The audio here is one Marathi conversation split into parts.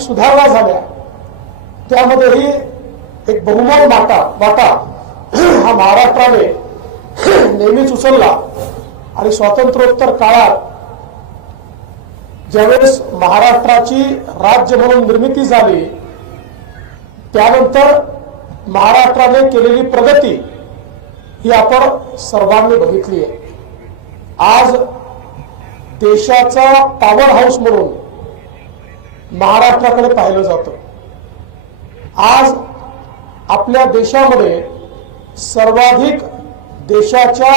आर्थिक सुधारणा झाल्या. त्यामध्येही एक बहुमोल वाटा वाटा हा महाराष्ट्राने नेहमीच उचलला. आणि स्वातंत्र्योत्तर काळात ज्यावेळेस महाराष्ट्राची राज्य म्हणून निर्मिती झाली त्यानंतर महाराष्ट्राने केलेली प्रगती ही आपण सर्वांनी बघितली आहे. आज देशाचा पॉवर हाऊस म्हणून महाराष्ट्राकडे पाहिलं जातं. आज आपल्या देशामध्ये सर्वाधिक देशाच्या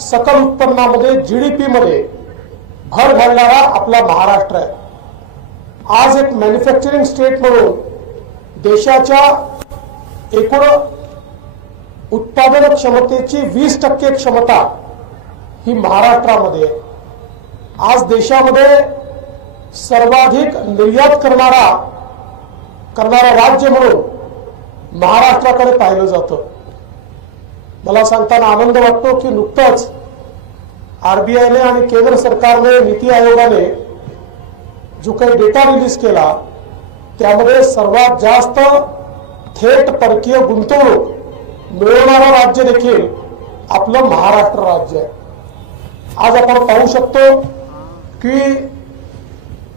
सकल उत्पन्नामध्ये जीडीपी मध्ये भर घालणारा आपला महाराष्ट्र आहे. आज एक मॅन्युफॅक्चरिंग स्टेट म्हणून देशाच्या एकूण उत्पादन क्षमतेची वीस टक्के क्षमता ही महाराष्ट्रामध्ये आहे. आज देशामध्ये सर्वाधिक निर्यात करणारा करणारा राज्य म्हणून महाराष्ट्राकडे पाहिलं जातं. मला सांगताना आनंद वाटतो की नुकतंच आरबीआयने आणि केंद्र सरकारने नीती आयोगाने जो काही डेटा रिलीज केला त्यामध्ये सर्वात जास्त थेट परकीय गुंतवणूक मिळवणारं राज्य देखील आपलं महाराष्ट्र राज्य आहे. आज आपण पाहू शकतो की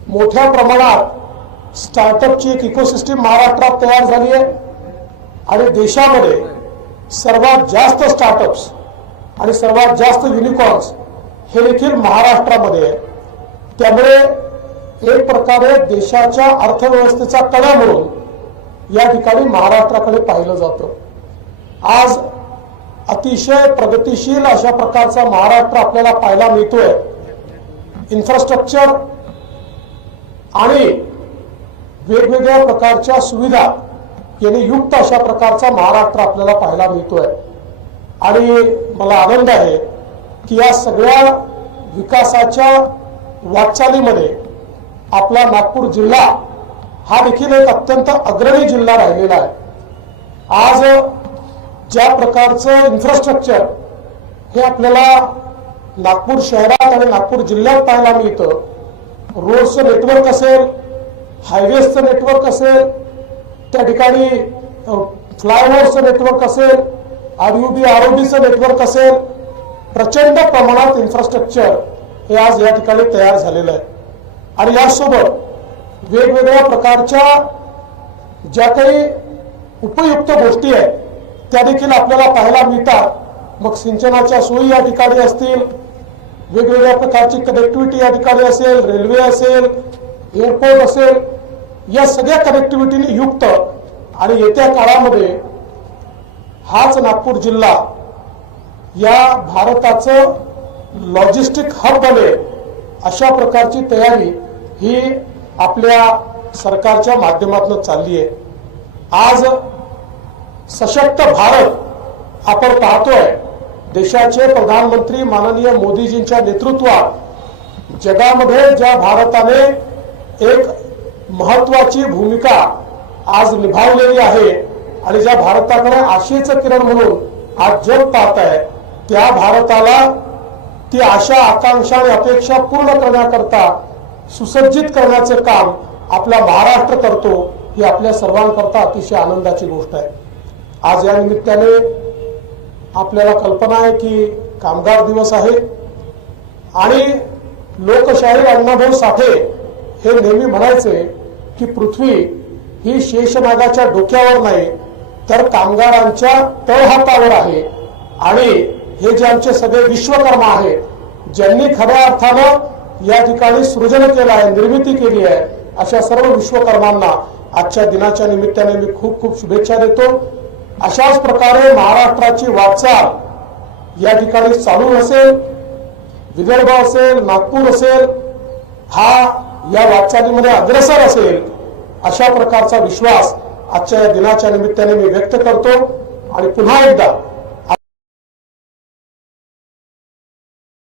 मोठ्या प्रमाणात स्टार्टअपची एक इकोसिस्टीम महाराष्ट्रात तयार झाली आहे. आणि देशामध्ये सर्वात जास्त स्टार्टअप्स आणि सर्वात जास्त युनिकॉर्न्स हे देखील महाराष्ट्रामध्ये आहे त्यामुळे एक प्रकारे देशाच्या अर्थव्यवस्थेचा कणा म्हणून या ठिकाणी महाराष्ट्राकडे पाहिलं जातं. आज अतिशय प्रगतिशील अशा प्रकारचा महाराष्ट्र आपल्याला पाहायला मिळतोय. इन्फ्रास्ट्रक्चर आणि वेगवेगळ्या प्रकारच्या सुविधा याने युक्त अशा प्रकारचा महाराष्ट्र आपल्याला पाहायला मिळतोय. आणि मला आनंद आहे की या सगळ्या विकासाच्या वाटचालीमध्ये आपला नागपूर जिल्हा हा देखील एक अत्यंत अग्रणी जिल्हा राहिलेला आहे. आज ज्या प्रकारचं इन्फ्रास्ट्रक्चर हे आपल्याला नागपूर शहरात आणि नागपूर जिल्ह्यात पाहायला मिळतं रोडचं नेटवर्क असेल हायवेजचं नेटवर्क असेल त्या ठिकाणी फ्लायओव्हरचं नेटवर्क असेल आरयुबी आरओबीचं नेटवर्क असेल प्रचंड प्रमाणात इन्फ्रास्ट्रक्चर हे आज या ठिकाणी तयार झालेलं आहे. आणि यासोबत वेगवेगळ्या प्रकारच्या ज्या काही उपयुक्त गोष्टी आहेत त्या देखील आपल्याला पाहायला मिळतात. मग सिंचनाच्या सोयी या ठिकाणी असतील वेगवेगळ्या प्रकारची कनेक्टिव्हिटी या ठिकाणी असेल रेल्वे असेल एअरपोर्ट असेल या सगळ्या कनेक्टिव्हिटीने युक्त. आणि येत्या काळामध्ये हाच नागपूर जिल्हा या भारताचं लॉजिस्टिक हब बनेल अशा प्रकारची तयारी ही आपल्या सरकारच्या माध्यमातून चालली आहे. आज सशक्त भारत आपण पाहतोय. देशाचे प्रधानमंत्री माननीय मोदीजींच्या नेतृत्वात जगामध्ये ज्या भारताने एक महत्वाची भूमिका आज निभावलेली आहे आणि ज्या भारताकडे आशेचं किरण म्हणून आज जग पाहत आहे त्या भारताला ती आशा आकांक्षा आणि अपेक्षा पूर्ण करण्याकरता सुसज्जित करण्याचं काम आपला महाराष्ट्र करतो ही आपल्या सर्वांकरता अतिशय आनंदाची गोष्ट आहे. आज या निमित्ताने आपल्याला कल्पना आहे की कामगार दिवस आहे. आणि लोकशाहीर अण्णाभाऊ साठे हे नेहमी म्हणायचे की पृथ्वी ही शेषनागाच्या डोक्यावर नाही तर कामगारांच्या तळहातावर आहे. आणि हे जे आमचे सगळे विश्वकर्मा आहेत ज्यांनी खऱ्या अर्थानं या ठिकाणी सृजन केलं आहे निर्मिती केली आहे अशा सर्व विश्वकर्मांना आजच्या दिनाच्या निमित्ताने मी खूप खूप शुभेच्छा देतो. अशाच प्रकारे महाराष्ट्राची वाटचाल या ठिकाणी चालू असेल विदर्भ असेल नागपूर असेल हा या वाटचालीमध्ये अग्रसर असेल अशा प्रकारचा विश्वास आजच्या या दिनाच्या निमित्ताने मी व्यक्त करतो आणि पुन्हा एकदा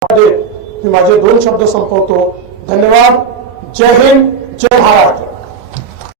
मी माझे दोन शब्द संपवतो. धन्यवाद. जय हिंद. जय महाराष्ट्र.